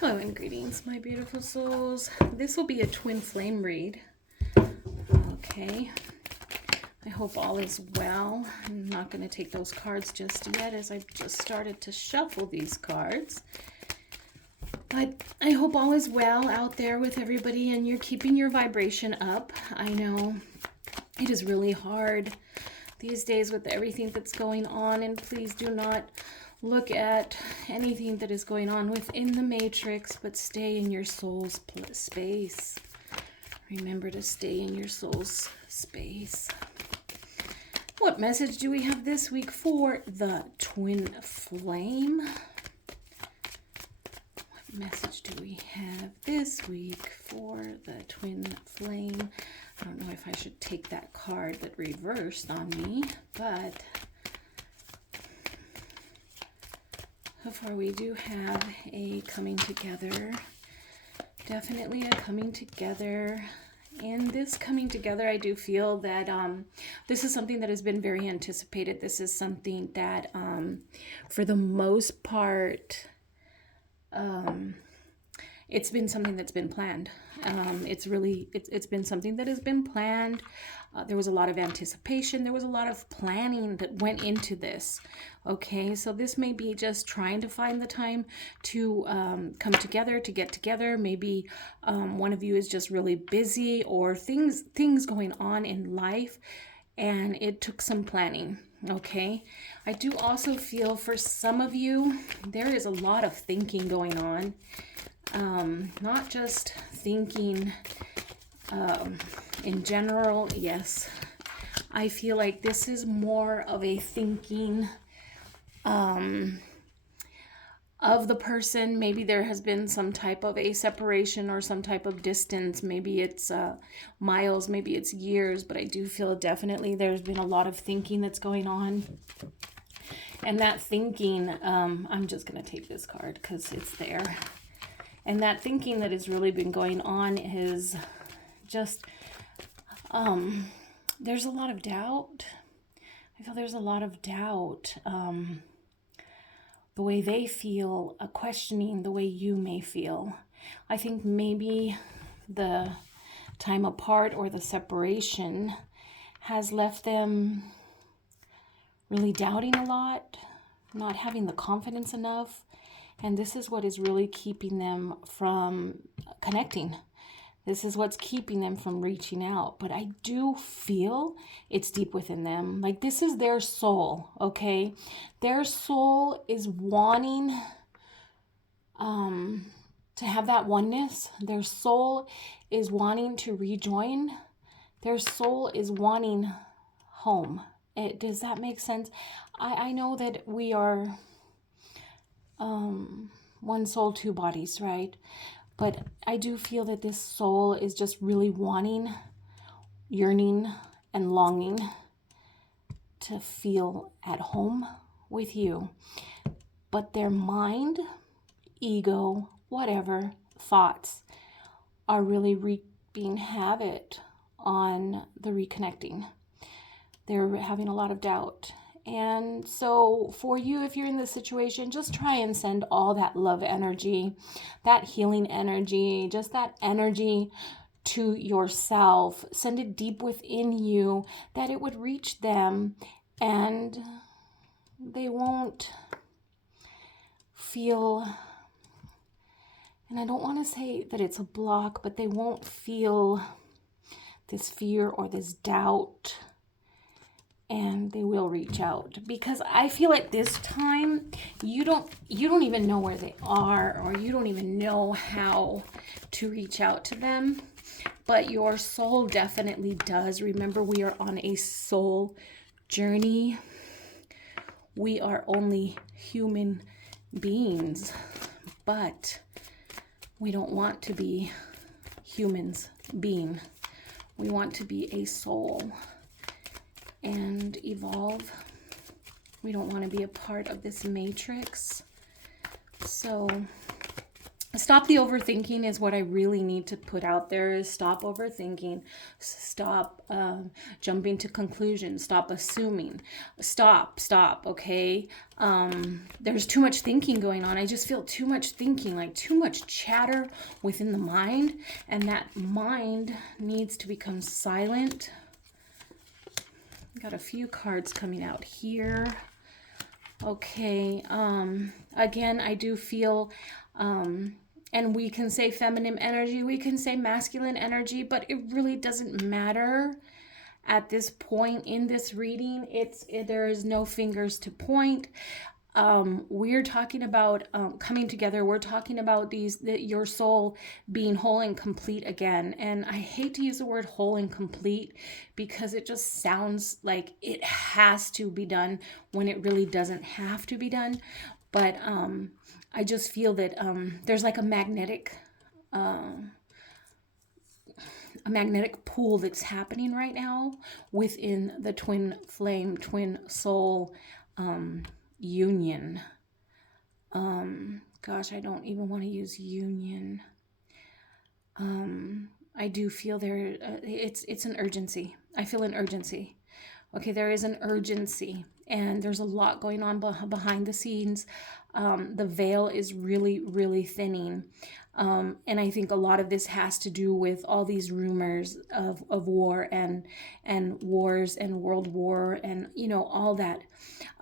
Hello and greetings, my beautiful souls. This will be a twin flame read. Okay. I hope all is well. I'm not going to take those cards just yet as I've just started to shuffle these cards. But I hope all is well out there with everybody and you're keeping your vibration up. I know it is really hard these days with everything that's going on, and please do not look at anything that is going on within the matrix, but stay in your soul's space. Remember to stay in your soul's space. What message do we have this week for the twin flame? What message do we have this week for the twin flame? I don't know if I should take that card that reversed on me, but so far we do have a coming together. Definitely a coming together. And this coming together, I do feel that this is something that has been very anticipated. This is something that, for the most part, it's been something that's been planned. It's been something that has been planned. There was a lot of anticipation. There was a lot of planning that went into this. Okay, so this may be just trying to find the time to come together, to get together. Maybe one of you is just really busy, or things going on in life, and it took some planning. Okay, I do also feel for some of you, there is a lot of thinking going on. Not just thinking in general. Yes, I feel like this is more of a thinking of the person. Maybe there has been some type of a separation or some type of distance. Maybe it's miles, maybe it's years, but I do feel definitely there's been a lot of thinking that's going on. And that thinking, I'm just going to take this card because it's there. And that thinking that has really been going on is just, there's a lot of doubt. I feel there's a lot of doubt. The way they feel, questioning the way you may feel. I think maybe the time apart or the separation has left them really doubting a lot, not having the confidence enough. And this is what is really keeping them from connecting. This is what's keeping them from reaching out. But I do feel it's deep within them. Like this is their soul, okay? Their soul is wanting to have that oneness. Their soul is wanting to rejoin. Their soul is wanting home. Does that make sense? I know that we are one soul, two bodies, right? But I do feel that this soul is just really wanting, yearning, and longing to feel at home with you. But their mind, ego, whatever, thoughts are really wreaking havoc on the reconnecting. They're having a lot of doubt. And so for you, if you're in this situation, just try and send all that love energy, that healing energy, just that energy to yourself. Send it deep within you that it would reach them and they won't feel, and I don't want to say that it's a block, but they won't feel this fear or this doubt. And they will reach out, because I feel at this time you don't even know where they are, or you don't even know how to reach out to them, but your soul definitely does. Remember, we are on a soul journey. We are only human beings, but we don't want to be humans being. We want to be a soul and evolve. We don't want to be a part of this matrix. So Stop the overthinking is what I really need to put out there. Is stop overthinking. Stop jumping to conclusions. Stop assuming. Stop, okay? There's too much thinking going on. I just feel too much thinking, like too much chatter within the mind, and that mind needs to become silent. Got a few cards coming out here. Okay, again, I do feel, and we can say feminine energy, we can say masculine energy, but it really doesn't matter at this point in this reading. There is no fingers to point. We're talking about coming together. We're talking about your soul being whole and complete again. And I hate to use the word whole and complete because it just sounds like it has to be done when it really doesn't have to be done. But I just feel that there's like a magnetic pull that's happening right now within the twin flame, twin soul union. Gosh, I don't even want to use union. I do feel there, it's an urgency. I feel an urgency. Okay, there is an urgency, and there's a lot going on behind the scenes. The veil is really, really thinning. And I think a lot of this has to do with all these rumors of war and wars and world war and, all that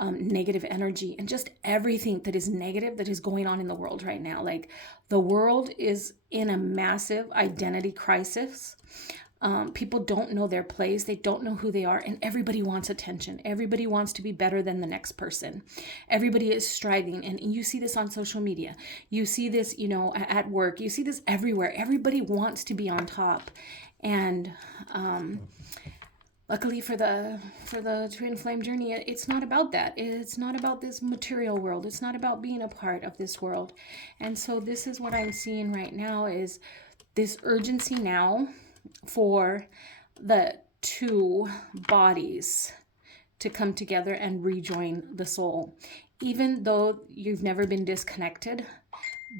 negative energy and just everything that is negative that is going on in the world right now. Like, the world is in a massive identity crisis. People don't know their place. They don't know who they are. And everybody wants attention. Everybody wants to be better than the next person. Everybody is striving. And you see this on social media. You see this, at work. You see this everywhere. Everybody wants to be on top. And luckily for the twin flame journey, it's not about that. It's not about this material world. It's not about being a part of this world. And so this is what I'm seeing right now is this urgency now for the two bodies to come together and rejoin the soul. Even though you've never been disconnected,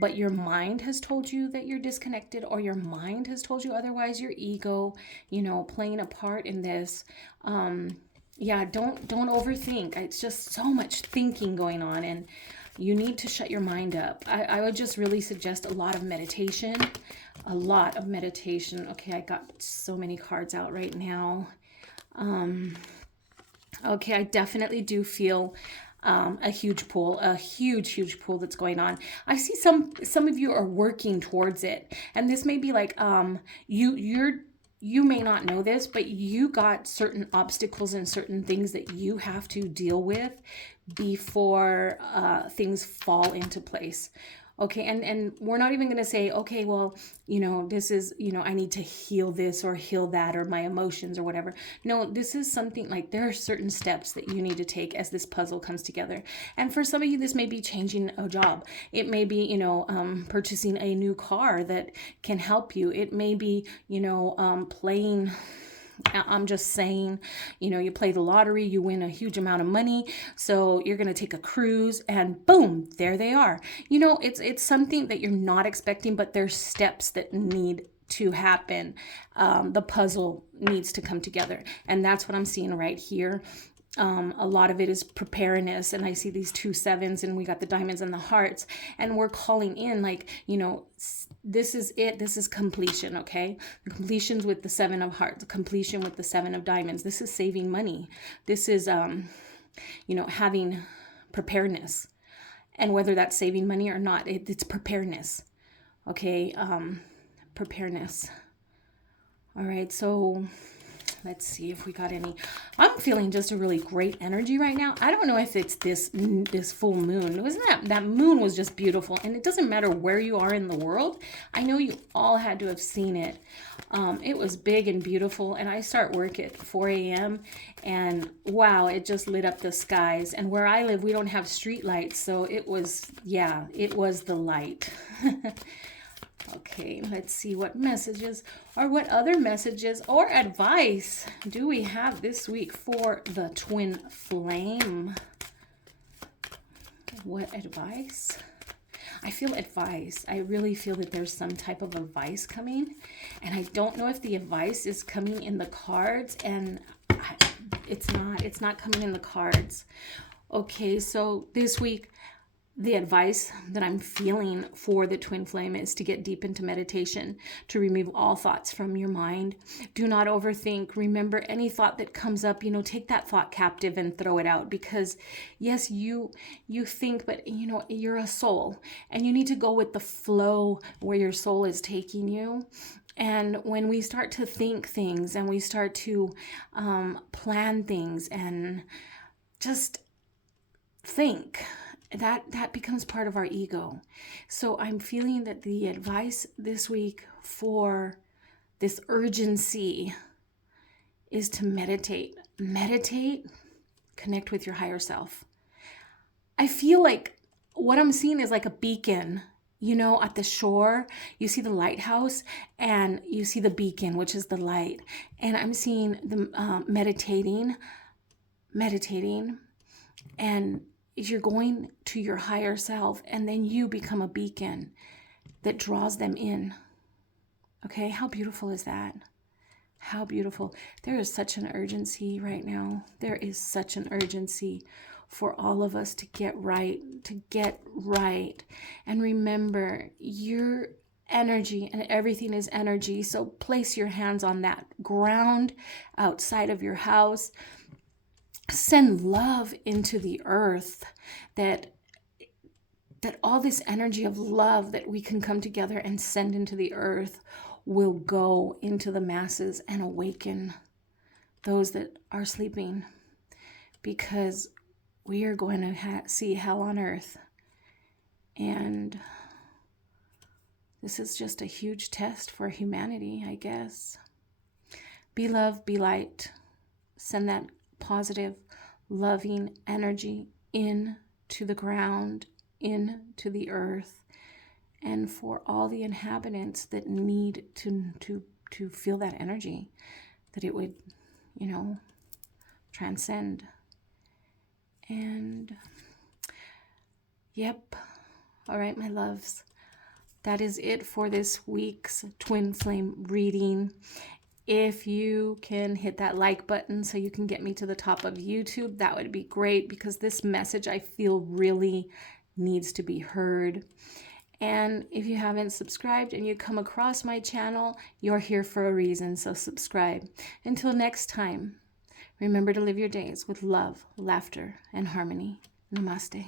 but your mind has told you that you're disconnected, or your mind has told you otherwise, your ego, playing a part in this. Don't overthink. It's just so much thinking going on, and you need to shut your mind up. I would just really suggest a lot of meditation. Okay, I got so many cards out right now. Okay, I definitely do feel a huge pull that's going on. I see some of you are working towards it, and this may be like you may not know this, but you got certain obstacles and certain things that you have to deal with before things fall into place. Okay, and we're not even going to say, okay, well, this is, I need to heal this or heal that or my emotions or whatever. No, this is something like there are certain steps that you need to take as this puzzle comes together. And for some of you, this may be changing a job. It may be, purchasing a new car that can help you. It may be, playing... I'm just saying, you play the lottery, you win a huge amount of money, so you're going to take a cruise and boom, there they are. It's something that you're not expecting, but there's steps that need to happen. The puzzle needs to come together, and that's what I'm seeing right here. A lot of it is preparedness, and I see these 2 sevens, and we got the diamonds and the hearts, and we're calling in this is it. This is completion. Okay, the completions with the 7 of hearts, the completion with the 7 of diamonds. This is saving money. This is having preparedness, and whether that's saving money or not, it's preparedness. Okay, preparedness. All right, so let's see if we got any. I'm feeling just a really great energy right now. I don't know if it's this full moon. Wasn't that moon was just beautiful, and it doesn't matter where you are in the world. I know you all had to have seen it. It was big and beautiful, and I start work at 4 a.m. and wow, it just lit up the skies. And where I live, we don't have street lights, so it was the light. Okay, let's see what messages or what other messages or advice do we have this week for the twin flame. What advice? I feel advice. I really feel that there's some type of advice coming, and I don't know if the advice is coming in the cards, and it's not coming in the cards. Okay, so this week, the advice that I'm feeling for the twin flame is to get deep into meditation, to remove all thoughts from your mind. Do not overthink. Remember, any thought that comes up, take that thought captive and throw it out, because yes, you think, but you're a soul, and you need to go with the flow where your soul is taking you. And when we start to think things and we start to plan things and just think, that becomes part of our ego. So I'm feeling that the advice this week for this urgency is to meditate. Meditate, connect with your higher self. I feel like what I'm seeing is like a beacon. At the shore, you see the lighthouse and you see the beacon, which is the light. And I'm seeing the meditating, and you're going to your higher self, and then you become a beacon that draws them in. Okay, how beautiful is that? How beautiful. There is such an urgency right now. There is such an urgency for all of us to get right, And remember, your energy, and everything is energy. So place your hands on that ground outside of your house. Send love into the earth, that all this energy of love that we can come together and send into the earth will go into the masses and awaken those that are sleeping, because we are going to see hell on earth. And this is just a huge test for humanity, I guess. Be love, be light. Send that positive, loving energy into the ground, into the earth, and for all the inhabitants that need to feel that energy, that it would, transcend. And yep. All right, my loves. That is it for this week's twin flame reading. If you can hit that like button so you can get me to the top of YouTube, that would be great, because this message I feel really needs to be heard. And if you haven't subscribed and you come across my channel, you're here for a reason, so subscribe. Until next time, remember to live your days with love, laughter, and harmony. Namaste.